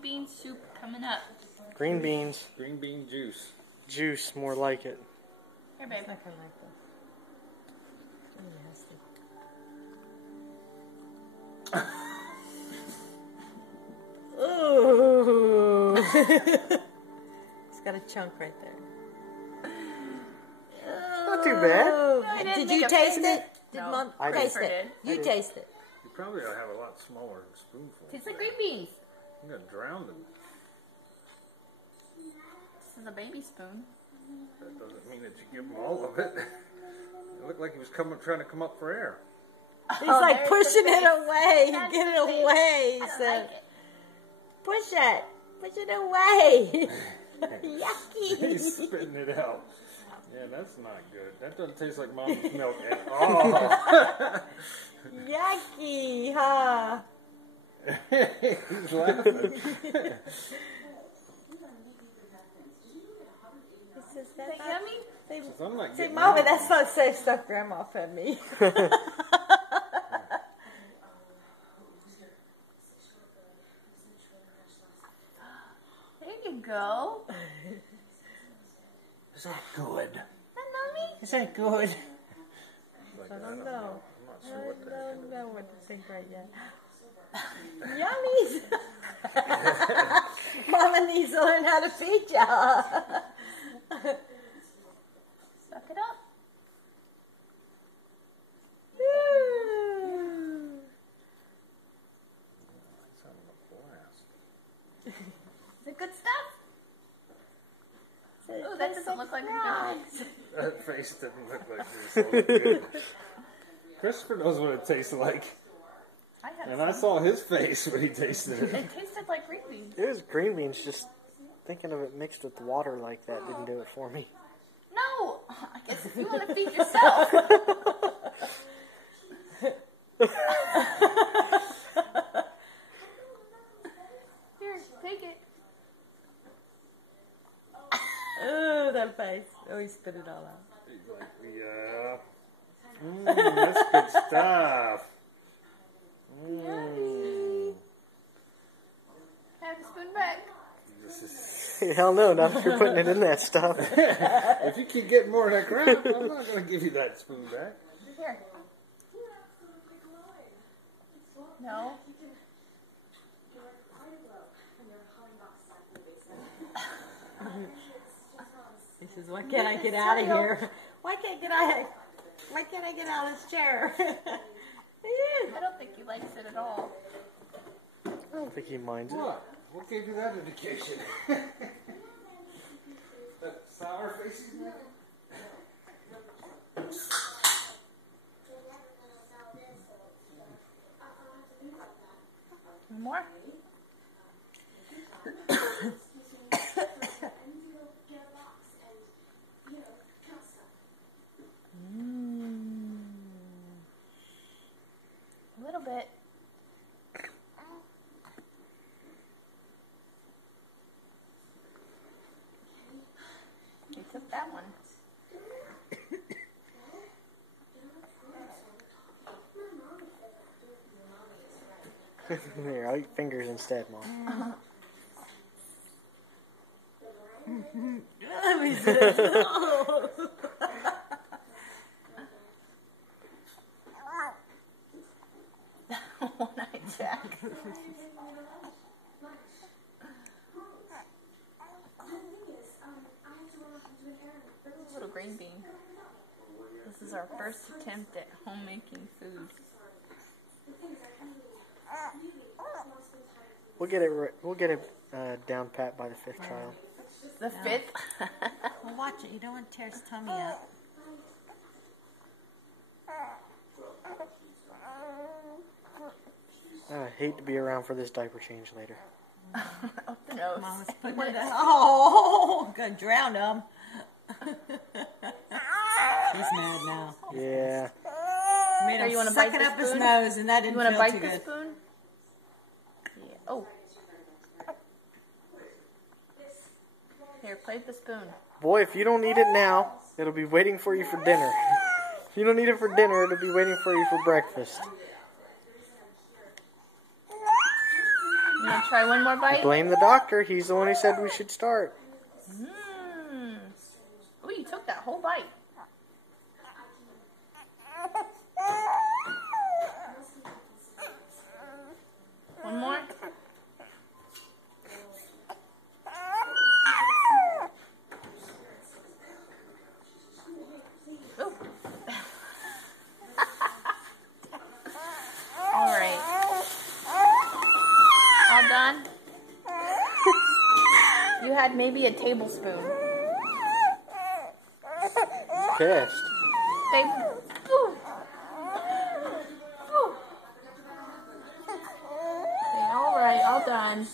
green bean soup coming up. Green beans. Green bean juice. Juice, more like it. Here, babe. It's not gonna like this. Ooh. It's got a chunk right there. Not too bad. Oh, I didn't did think you of taste it. it? Did No. Mom I taste did. it? You I did. taste it. You probably ought to have a lot smaller spoonful. Tastes like green beans. I'm gonna drown them. This is a baby spoon. That doesn't mean that you give him all of it. It looked like he was trying to come up for air. He's like there's pushing the it face. away. That's Get the it face. away. I don't So like it. push it. Push it away. He's Yucky. spitting it out. Yeah, that's not good. That doesn't taste like Mommy's milk at all. Yucky, huh? He's laughing. Is Is that yummy? I'm not Say, getting Mama, anything. that's not safe stuff Grandma fed me. There you go. Is that good? Is that mommy? Is that good? Like, I I don't don't know. know. I'm not sure what I that don't know what to think right yet. Yummies! Mama needs to learn how to feed ya. Suck it up. It's having a blast. Is it good stuff? Oh, that doesn't look like it's That face doesn't look like this. So good. Christopher knows what it tastes like. I had And some. I saw his face when he tasted it. It tasted like green beans. It was green beans, just thinking of it mixed with water like that didn't do it for me. No! I guess if you want to feed yourself. Here, take it. Ooh, that face. Oh, he spit it all out. He's like, yeah. That's good stuff. Yummy. Have the spoon back. This is, Hell no, not if you're putting it in that stuff. if you keep getting more of that crap, I'm not going to give you that spoon back. Here. No. He says, "Why can't I get out of here? Why can't I get out? Why can't I get out of this chair?" I don't think he likes it at all. I don't think he minds it. What? What gave you that indication? That sour face he's making? More? A little bit. You took that one. There, I'll eat fingers instead, Mom. He says, "Oh." One-eyed Jack. Little green bean. This is our first attempt at homemaking food. We'll get it down pat by the 5th trial. The fifth. Well, watch it. You don't want to tear his tummy up. I hate to be around for this diaper change later. Up the nose. Mama's putting it out. Oh, gonna drown him. He's mad now. Yeah. Made Here, him you wanna suck bite it the up his spoon? nose, and that You didn't want to feel bite too the good. spoon? Yeah. Oh. Here, play with the spoon. Boy, if you don't eat it now, it'll be waiting for you for dinner. If you don't eat it for dinner, it'll be waiting for you for breakfast. gonna try one more bite? Blame the doctor. He's the one who said we should start. Mmm. Oh, you took that whole bite. One more? Ooh. All right. All done? You had maybe a tablespoon. Pissed. Ooh. Ooh. Okay, all right, all done.